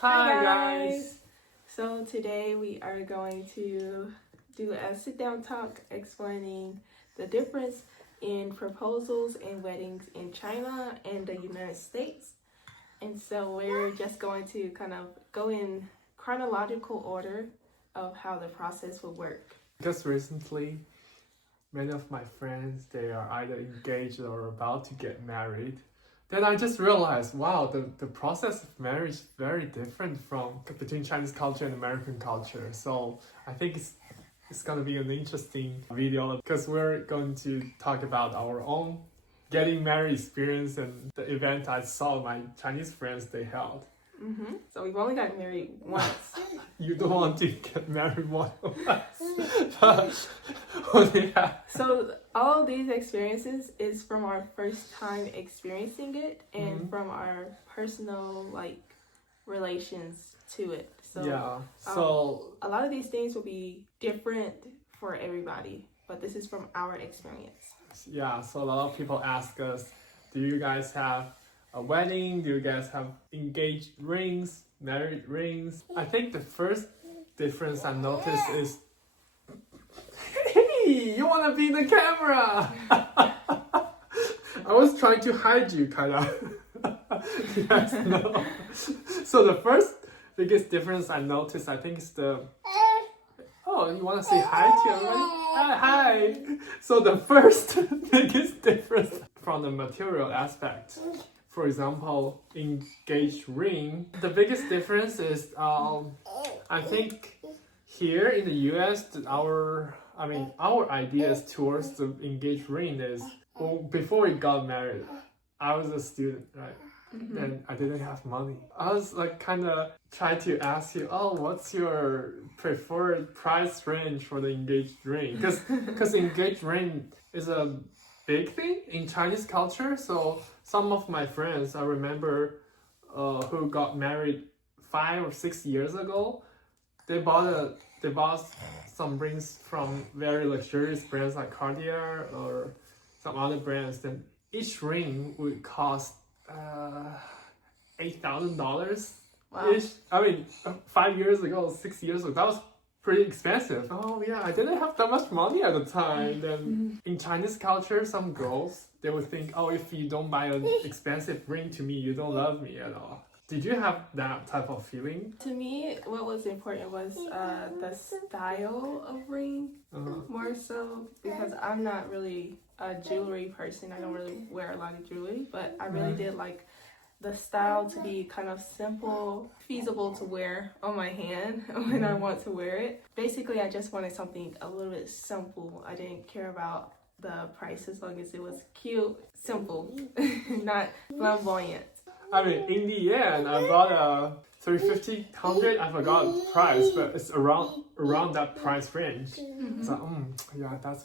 Hi guys! So today we are going to do a sit-down talk explaining the difference in proposals and weddings in China and the United States. And so we're just going to kind of go in chronological order of how the process will work. Because recently, many of my friends, they are either engaged or about to get married. Then I just realized, wow, the process of marriage is very different between Chinese culture and American culture. So I think it's gonna be an interesting video because we're going to talk about our own getting married experience and the event I saw my Chinese friends they held. So we've only gotten married once. You don't want to get married more than once. But, yeah. So all of these experiences is from our first time experiencing it and from our personal relations to it. So Yeah. So a lot of these things will be different for everybody, but this is from our experience. yeah, so a lot of people ask us, do you guys have a wedding? Do you guys have engaged rings, married rings? I think the first difference I noticed is, hey, you want to be in the camera? I was trying to hide you, kind of. Yes, no. So the first biggest difference I noticed, I think, is oh, you want to say hi to everybody? Hi! So the first biggest difference from the material aspect, for example, engaged ring, the biggest difference is, I think here in the US, our ideas towards the engaged ring is, well, before we got married, I was a student, right? And I didn't have money. I was kind of trying to ask you, oh, what's your preferred price range for the engaged ring? Because engaged ring is a big thing in Chinese culture. So some of my friends, I remember, who got married 5 or 6 years ago, they bought some rings from very luxurious brands like Cartier or some other brands. Then each ring would cost $8,000 ish. I mean, 5 years ago, 6 years ago, that was pretty expensive. Oh yeah, I didn't have that much money at the time. Then in Chinese culture, some girls, they would think, oh, if you don't buy an expensive ring to me, you don't love me at all. Did you have that type of feeling? To me, what was important was the style of ring, more so, because I'm not really a jewelry person. I don't really wear a lot of jewelry, but I really did like the style to be kind of simple, feasible to wear on my hand when I want to wear it. Basically, I just wanted something a little bit simple. I didn't care about the price as long as it was cute, simple, not flamboyant. I mean, in the end, I bought a 350, 100, I forgot the price, but it's around that price range. So, yeah, that's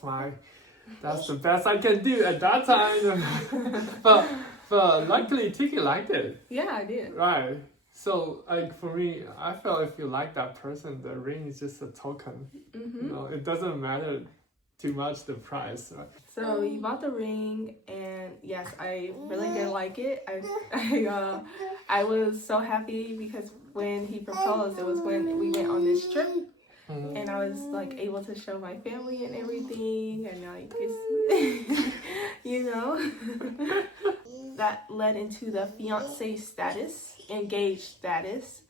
the best I can do at that time. but luckily, Tiki liked it. Yeah, I did. Right. So, for me, I felt if you like that person, the ring is just a token. You know, it doesn't matter too much the price. Right? So you bought the ring, and yes, I really did like it. I was so happy because when he proposed, it was when we went on this trip, and I was able to show my family and everything, and it's, you know, that led into the fiance status, engaged status,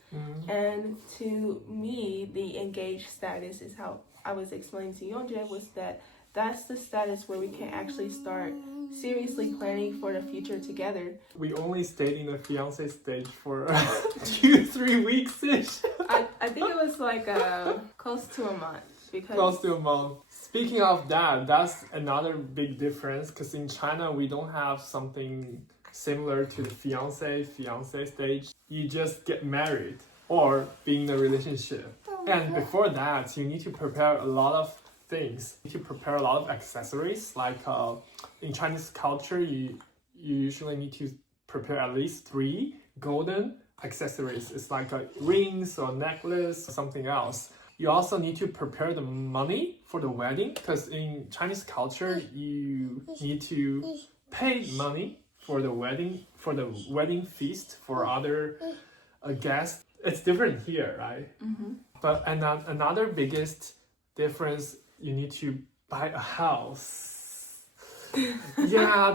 and to me, the engaged status is how I was explaining to Yonje was that's the status where we can actually start seriously planning for the future together. We only stayed in the fiance stage for 2-3 weeks-ish. I think it was close to a month. Close to a month. Speaking of that, that's another big difference because in China we don't have something similar to the fiance stage. You just get married or be in a relationship. And before that, you need to prepare a lot of things. You need to prepare a lot of accessories. In Chinese culture, you usually need to prepare at least 3 golden accessories. It's rings or necklace or something else. You also need to prepare the money for the wedding because in Chinese culture, you need to pay money for the wedding feast for other guests it's different here, right? But another biggest difference, you need to buy a house. Yeah,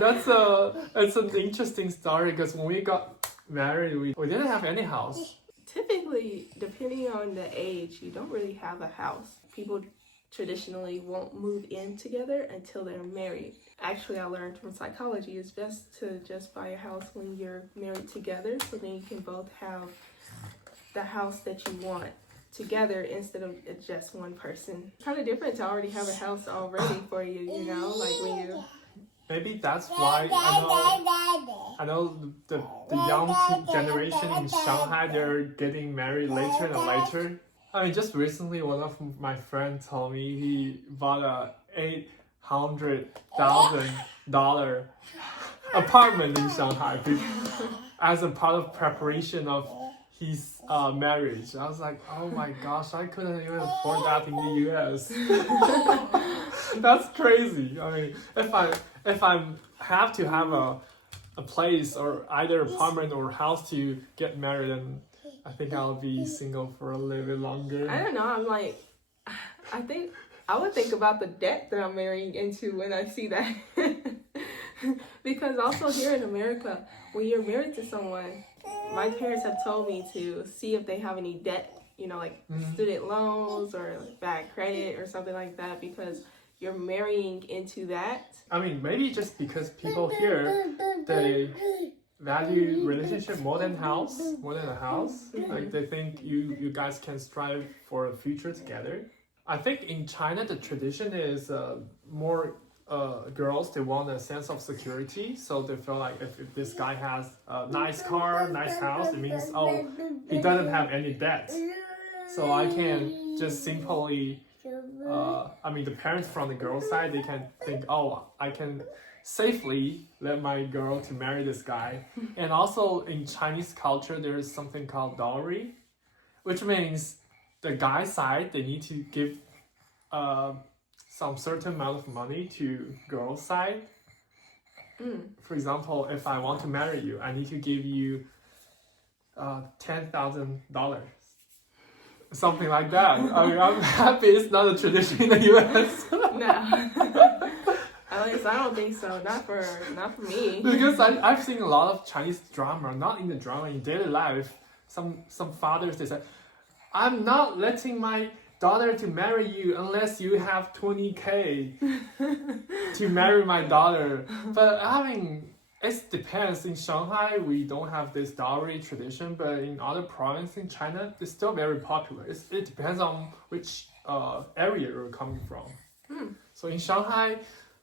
it's an interesting story because when we got married, we didn't have any house. Typically, depending on the age, you don't really have a house. People traditionally won't move in together until they're married. Actually, I learned from psychology it's best to just buy a house when you're married together, so then you can both have the house that you want together instead of just one person. Kind of different to already have a house already for you, you know, like when you... Maybe that's why I know the young generation in Shanghai, they're getting married later and later. I mean, just recently, one of my friends told me he bought a $800,000 apartment in Shanghai as a part of preparation of his marriage. I was like, oh my gosh, I couldn't even afford that in the US. That's crazy. I mean, if I have to have a place or either apartment or house to get married, then I think I'll be single for a little bit longer. I don't know. I'm like, I think I would think about the debt that I'm marrying into when I see that. Because also here in America, when you're married to someone, my parents have told me to see if they have any debt, you know, like student loans or like bad credit or something like that, because you're marrying into that. I mean, maybe just because people here, they value relationship more than a house. Like they think you guys can strive for a future together. I think in China the tradition is more girls, they want a sense of security, so they feel like if this guy has a nice car, nice house, it means he doesn't have any debt, so I can just simply I mean the parents from the girl's side, they can think, I can safely let my girl to marry this guy. And also in Chinese culture, there is something called dowry, which means the guy side, they need to give some certain amount of money to girl side. For example, if I want to marry you, I need to give you $10,000. Something like that. I mean, I'm happy it's not a tradition in the US. No. At least I don't think so. Not for me. Because I've seen a lot of Chinese drama, not in the drama, in daily life. Some fathers, they say, I'm not letting my daughter to marry you unless you have 20K to marry my daughter. But I mean, it depends. In Shanghai, we don't have this dowry tradition, but in other provinces in China, it's still very popular. It depends on which area you're coming from. So in Shanghai,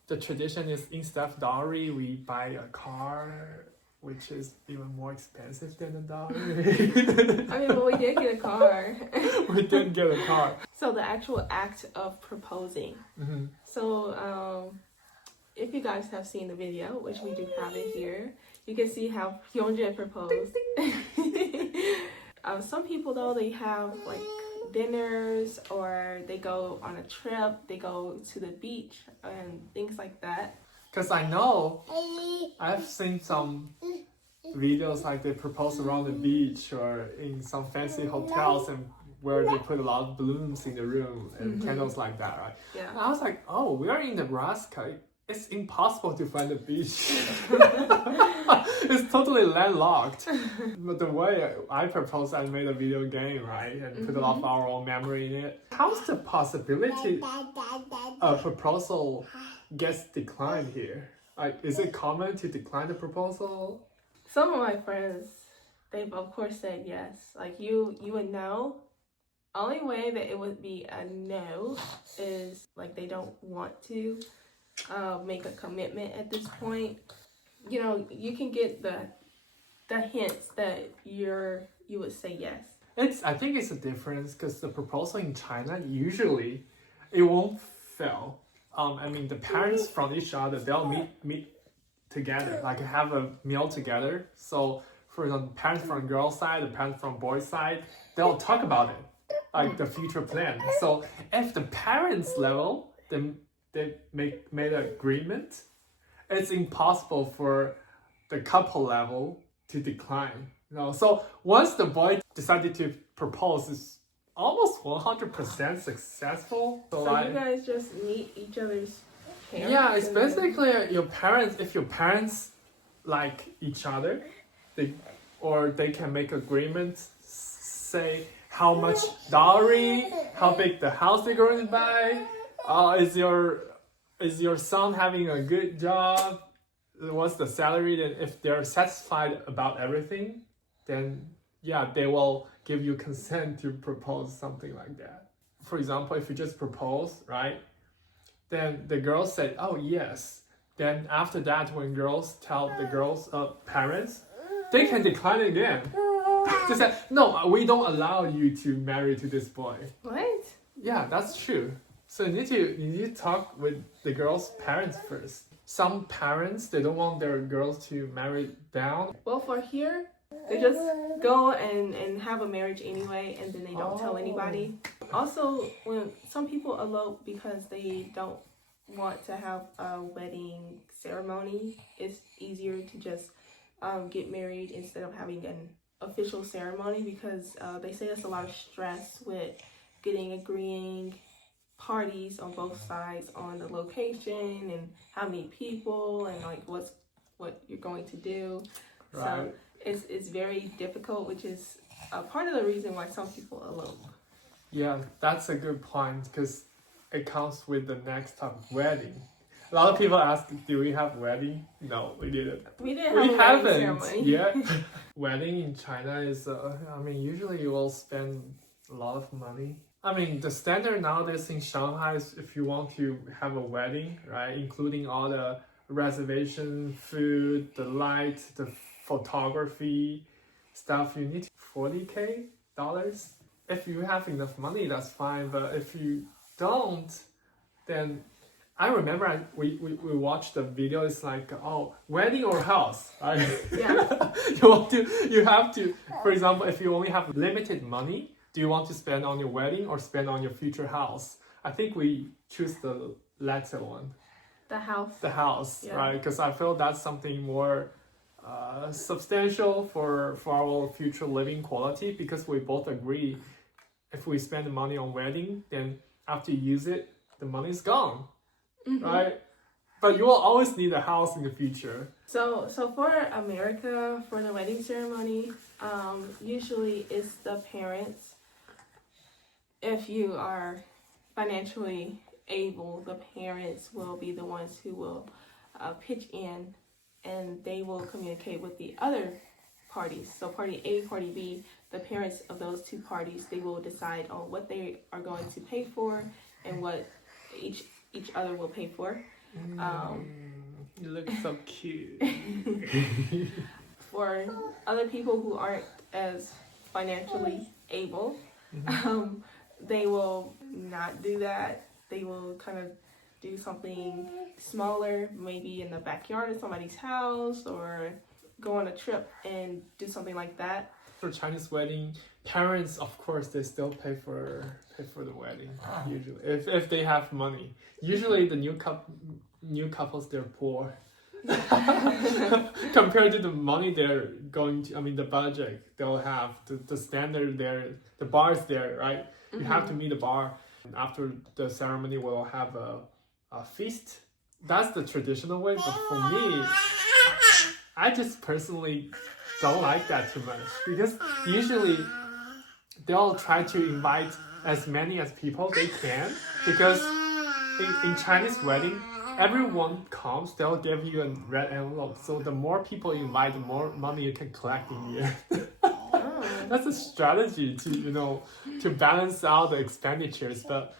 the tradition is instead of dowry, we buy a car, which is even more expensive than a dowry. I mean, but we did get a car. We did get a car. So the actual act of proposing. So if you guys have seen the video, which we do have it here, you can see how Hyunjin proposed. Some people though, they have like dinners, or they go on a trip, they go to the beach and things like that. Because I know I've seen some videos like they propose around the beach or in some fancy hotels, and where they put a lot of balloons in the room and candles like that, right? Yeah. And I was like, we are in Nebraska. It's impossible to find a beach. It's totally landlocked. But the way I proposed, I made a video game, right? And put a lot of our own memory in it. How's the possibility a proposal gets declined here? Like, is it common to decline the proposal? Some of my friends, they've of course said yes. Like you would know. Only way that it would be a no is like they don't want to make a commitment at this point. You know, you can get the hints that you would say yes. I think it's a difference because the proposal in China, usually it won't fail. I mean, the parents from each other, they'll meet together, like have a meal together. So for example, parents from girl side, the parents from boy side, they'll talk about it, like the future plan. So if the parents level, then they made an agreement, it's impossible for the couple level to decline. So once the boy decided to propose, it's almost 100% successful. So you guys just meet each other's parents? Yeah, it's basically your parents. If your parents like each other, they can make agreements, say how much dowry, how big the house they're going to buy. Is your son having a good job? What's the salary? Then if they're satisfied about everything, then yeah, they will give you consent to propose something like that. For example, if you just propose, right? Then the girls say, oh yes. Then after that, when girls tell the girls' parents, they can decline it again. They say, no, we don't allow you to marry to this boy. What? Yeah, that's true. So you need to talk with the girl's parents first. Some parents, they don't want their girls to marry down. Well, for here, they just go and have a marriage anyway, and then they don't tell anybody. Also, when some people elope because they don't want to have a wedding ceremony, it's easier to just get married instead of having an official ceremony, because they say there's a lot of stress with agreeing parties on both sides on the location and how many people and like what you're going to do. Right. So it's very difficult, which is part of the reason why some people elope. Yeah, that's a good point, because it comes with the next type of wedding. A lot of people ask, do we have wedding? No, we didn't. We haven't. Ceremony. Yeah. Wedding in China is, usually you will spend a lot of money. The standard nowadays in Shanghai is if you want to have a wedding, right, including all the reservation, food, the light, the photography stuff, you need $40K. If you have enough money, that's fine. But if you don't, then I remember we watched a video. It's like, wedding or house, right? Yeah. you have to, for example, if you only have limited money, do you want to spend on your wedding or spend on your future house? I think we choose the latter one. The house. The house, yeah. Right? Because I feel that's something more substantial for our future living quality, because we both agree if we spend the money on wedding, then after you use it, the money's gone, right? But you will always need a house in the future. So for America, for the wedding ceremony, usually it's the parents. If you are financially able, the parents will be the ones who will pitch in, and they will communicate with the other parties. So party A, party B, the parents of those two parties, they will decide on what they are going to pay for and what each other will pay for. You look so cute. For other people who aren't as financially able, they will not do that. They will kind of do something smaller, maybe in the backyard of somebody's house, or go on a trip and do something like that. For Chinese wedding, parents, of course, they still pay for the wedding, usually, if they have money. Usually the new couples, they're poor. Compared to the money they're going to, the budget they'll have, the standard there, the bar is there, right? You have to meet the bar. After the ceremony, we'll have a feast. That's the traditional way, but for me, I just personally don't like that too much, because usually they'll try to invite as many as people they can, because in Chinese wedding, everyone comes, they'll give you a red envelope. So the more people you invite, the more money you can collect in the end. That's a strategy to balance out the expenditures. But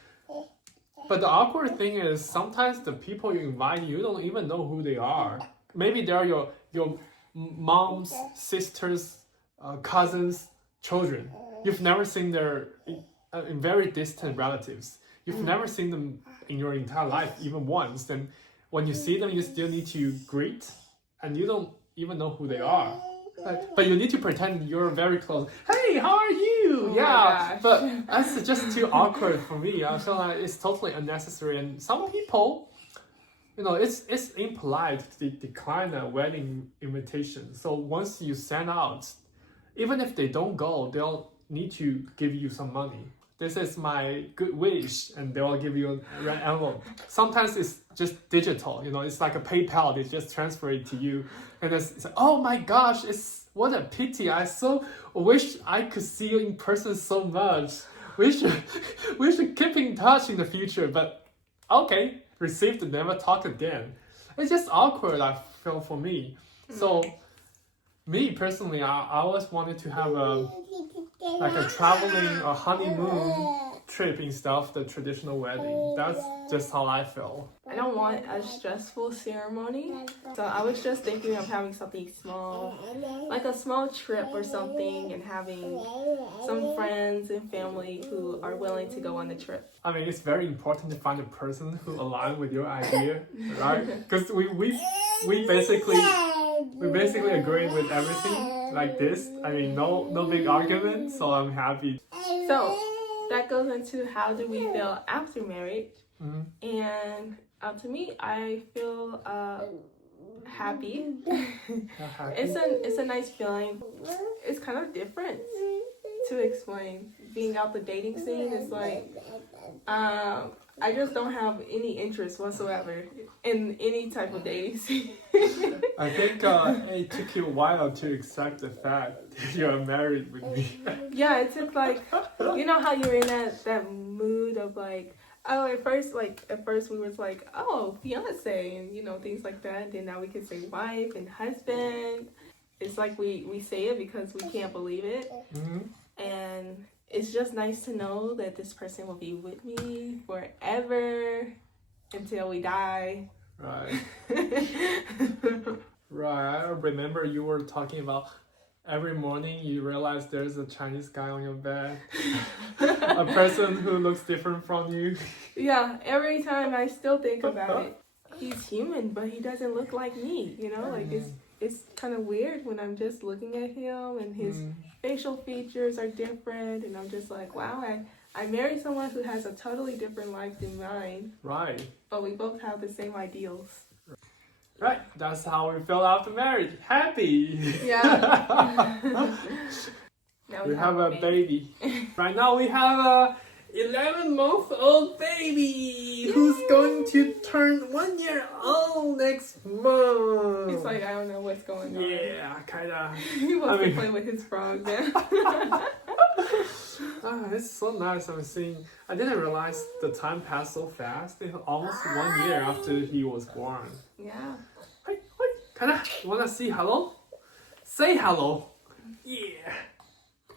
the awkward thing is, sometimes the people you invite, you don't even know who they are. Maybe they're your mom's sisters, cousins, children. You've never seen their very distant relatives. You've never seen them in your entire life, even once. Then when you see them, you still need to greet, and you don't even know who they are. But you need to pretend you're very close. Hey, how are you? Yeah, but that's just too awkward for me. I feel like it's totally unnecessary. And some people, it's impolite to decline a wedding invitation. So once you send out even if they don't go, they'll need to give you some money. This is my good wish, and they'll give you a red envelope. Sometimes it's just digital, you know, it's like a PayPal, they just transfer it to you. And it's like, oh my gosh, what a pity. I so wish I could see you in person so much. We should keep in touch in the future, but okay, received and never talk again. It's just awkward, I feel, for me. So, me personally, I always wanted to have a traveling or honeymoon trip instead of the traditional wedding. That's just how I feel. I don't want a stressful ceremony, so I was just thinking of having something small, like a small trip or something, and having some friends and family who are willing to go on the trip. I mean, it's very important to find a person who aligns with your idea, right? Because we basically agree with everything like this. I mean, no big argument, so I'm happy. So that goes into how do we feel after marriage. And to me, I feel happy. It's a nice feeling. It's kind of different to explain. Being out the dating scene is like I just don't have any interest whatsoever in any type of dating scene. I think it took you a while to accept the fact that you are married with me. Yeah, it took like, you know how you're in that mood of like, oh, at first we was like, oh, fiance, and you know, things like that. And then now we can say wife and husband. It's like we say it because we can't believe it. And it's just nice to know that this person will be with me forever until we die. Right. Right. I remember you were talking about every morning you realize there's a Chinese guy on your bed. A person who looks different from you. Yeah, every time I still think about it. He's human, but he doesn't look like me, you know? Like it's kind of weird when I'm just looking at him and his facial features are different, and I'm just like, wow, I married someone who has a totally different life than mine. Right. But we both have the same ideals. Right. That's how we feel after marriage. Happy. Yeah. Now we have a baby. Right now we have a 11-month-old baby who's going to turn 1 year old next month. It's like, I don't know what's going on. Yeah, kinda. He wants to play with his frog now. It's so nice. I didn't realize the time passed so fast. It's almost 1 year after he was born. Yeah. Hi, kinda. You wanna say hello? Say hello. Yeah.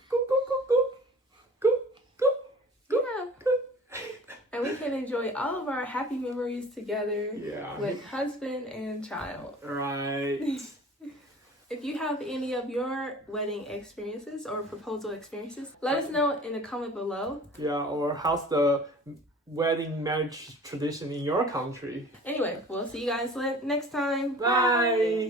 Go, go, go, go. Go, go, go. Yeah. And we can enjoy all of our happy memories together with husband and child. Right. If you have any of your wedding experiences or proposal experiences, let us know in the comment below. Yeah, or how's the wedding marriage tradition in your country? Anyway, we'll see you guys next time. Bye.